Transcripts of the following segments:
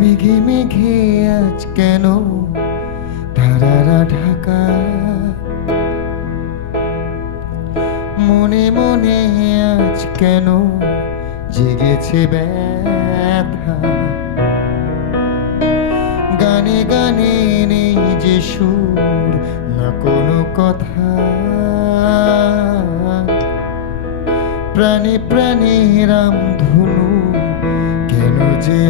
মেঘে মেঘে আজ কেন তারারা ঢাকা, মনে মনে আজ কেন জেগেছে ব্যথা, গানে গানে নেই যে সুর না কোনো কথা, প্রাণে প্রাণে রামধনু কেন যে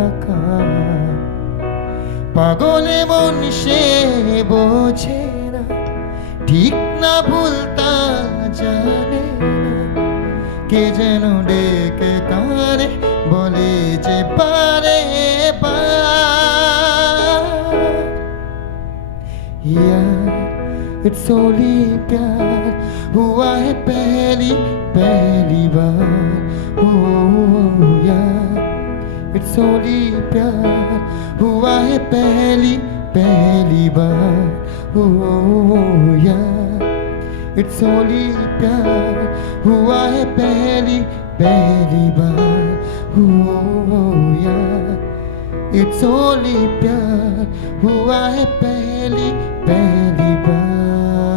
আঁকা, পাগলে মন সে বোঝে না, ঠিক না ভুল তা জানে না, কে যেন ডেকে কানে বলে যে পারে यार इट्स ओनली प्यार हुआ है पहली पहली बार, ओ यार इट्स ओनली प्यार हुआ है पहली पहली बार, ओ यार इट्स ओनली प्यार हुआ है पहली पहली बार, ओ यार इट्स ओनली प्यार हुआ है पहली पहली बार।